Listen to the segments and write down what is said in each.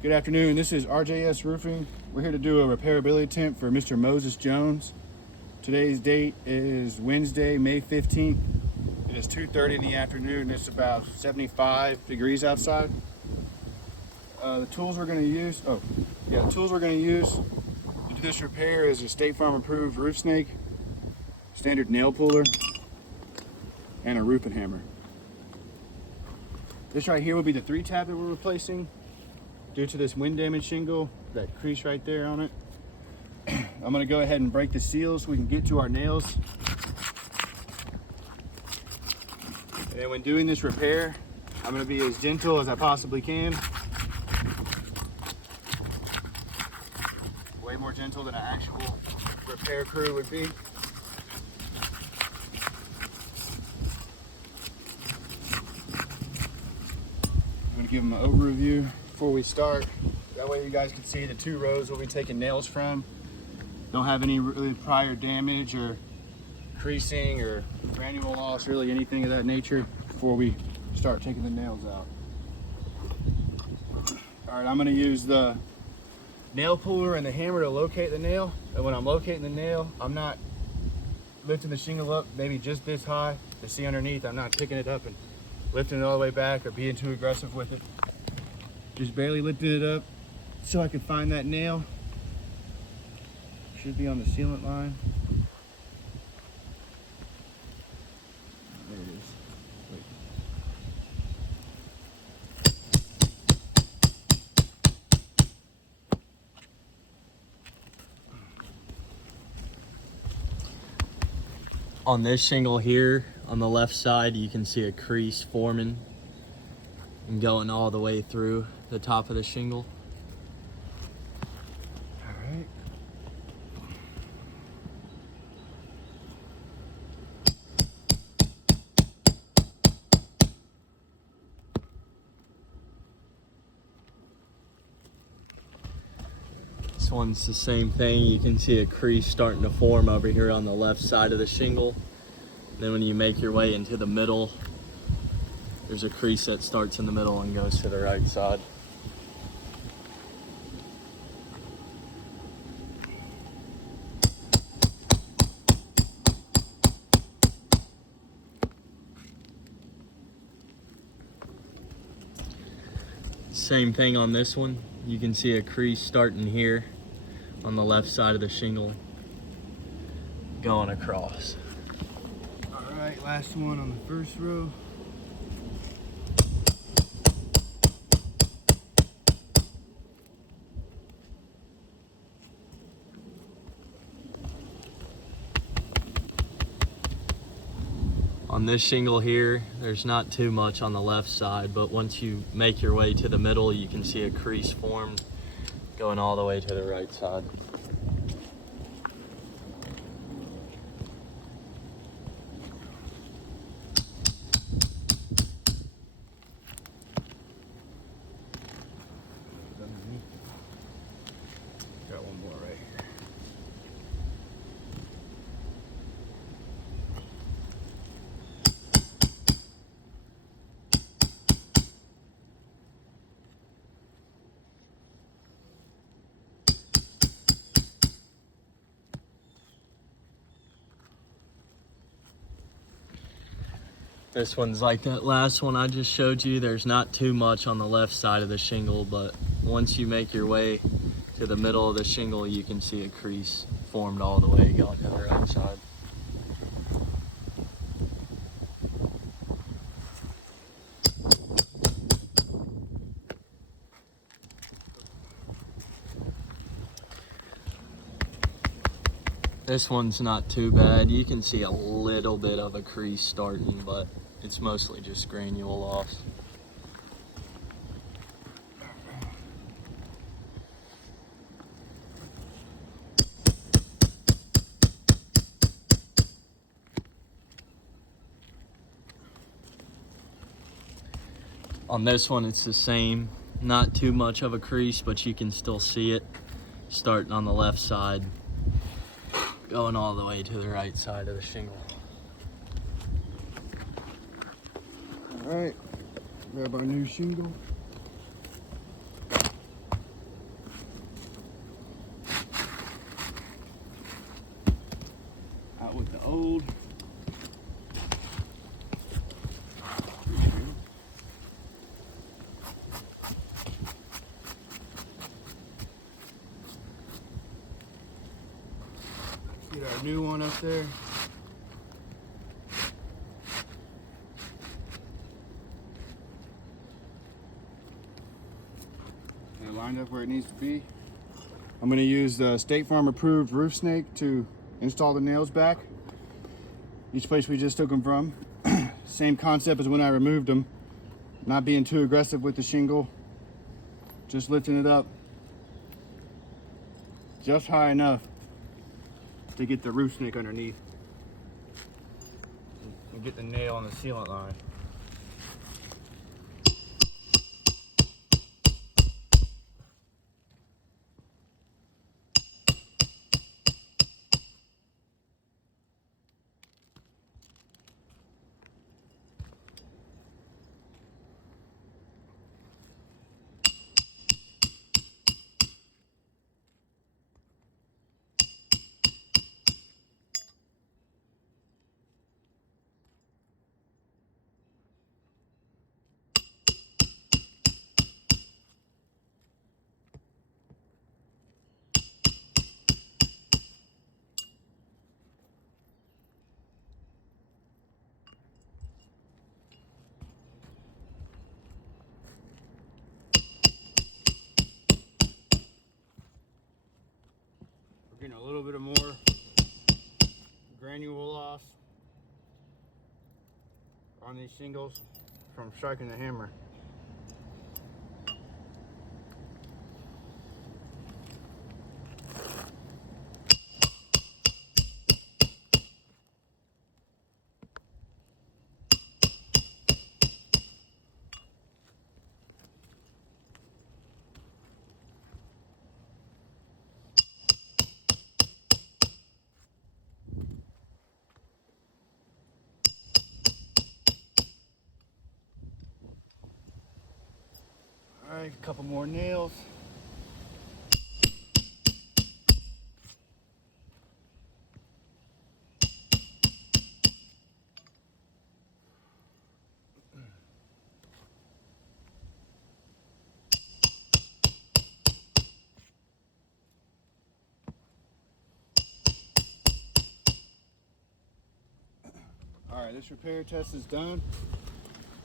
Good afternoon. This is RJS Roofing. We're here to do a repairability attempt for Mr. Moses Jones. Today's date is Wednesday, May 15th. It is 2:30 in the afternoon. It's about 75 degrees outside. The tools we're going to use to do this repair is a State Farm approved roof snake, standard nail puller, and a roofing hammer. This right here will be the 3-tab that we're replacing. Due to this wind damage shingle, that crease right there on it. I'm gonna go ahead and break the seal so we can get to our nails. And then when doing this repair, I'm gonna be as gentle as I possibly can. Way more gentle than an actual repair crew would be. I'm gonna give them an overview before we start. That way you guys can see the 2 rows we'll be taking nails from. Don't have any really prior damage or creasing or granule loss, really anything of that nature before we start taking the nails out. All right, I'm gonna use the nail puller and the hammer to locate the nail. And when I'm locating the nail, I'm not lifting the shingle up maybe just this high to see underneath. I'm not picking it up and lifting it all the way back or being too aggressive with it. Just barely lifted it up so I can find that nail. Should be on the sealant line. There it is. Wait. On this shingle here, on the left side, you can see a crease forming and going all the way through the top of the shingle. All right. This one's the same thing. You can see a crease starting to form over here on the left side of the shingle. Then when you make your way into the middle, there's a crease that starts in the middle and goes to the right side. Same thing on this one. You can see a crease starting here on the left side of the shingle going across. All right, last one on the first row. On this shingle here, there's not too much on the left side, but once you make your way to the middle, you can see a crease formed going all the way to the right side. Got one more right here. This one's like that last one I just showed you. There's not too much on the left side of the shingle, but once you make your way to the middle of the shingle, you can see a crease formed all the way going to the right side. This one's not too bad. You can see a little bit of a crease starting, but it's mostly just granule loss. On this one, it's the same. Not too much of a crease, but you can still see it starting on the left side, going all the way to the right side of the shingle. All right, grab our new shingle. Got a new one up there. And it lined up where it needs to be. I'm going to use the State Farm approved roof snake to install the nails back. Each place we just took them from. Same concept as when I removed them. Not being too aggressive with the shingle. Just lifting it up just high enough to get the roof snake underneath and get the nail on the sealant line. Getting a little bit of more granule loss on these shingles from striking the hammer. All right, a couple more nails. All right, this repair test is done.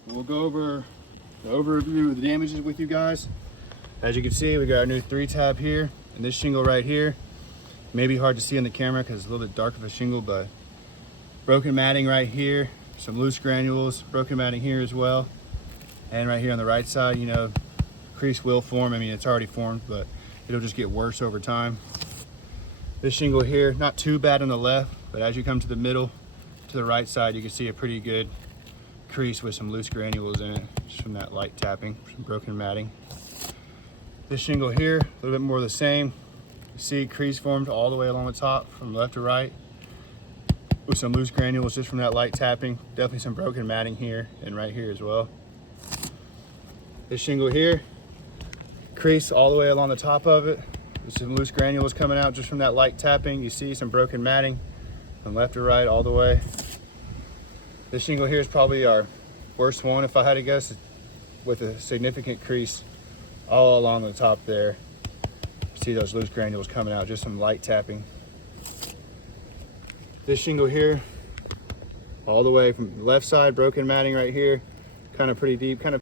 We'll go over the overview of the damages with you guys. As you can see, we got our new 3-tab here, and this shingle right here. Maybe hard to see on the camera because it's a little bit dark of a shingle, but broken matting right here, some loose granules, broken matting here as well. And right here on the right side, you know, crease will form. I mean, it's already formed, but it'll just get worse over time. This shingle here, not too bad on the left, but as you come to the middle, to the right side, you can see a pretty good crease with some loose granules in it, just from that light tapping, some broken matting. This shingle here, a little bit more of the same. You see crease formed all the way along the top from left to right with some loose granules just from that light tapping. Definitely some broken matting here and right here as well. This shingle here, crease all the way along the top of it with some loose granules coming out just from that light tapping. You see some broken matting from left to right all the way. This shingle here is probably our worst one, if I had to guess, with a significant crease all along the top there. See those loose granules coming out, just some light tapping. This shingle here, all the way from the left side, broken matting right here, kind of pretty deep, kind of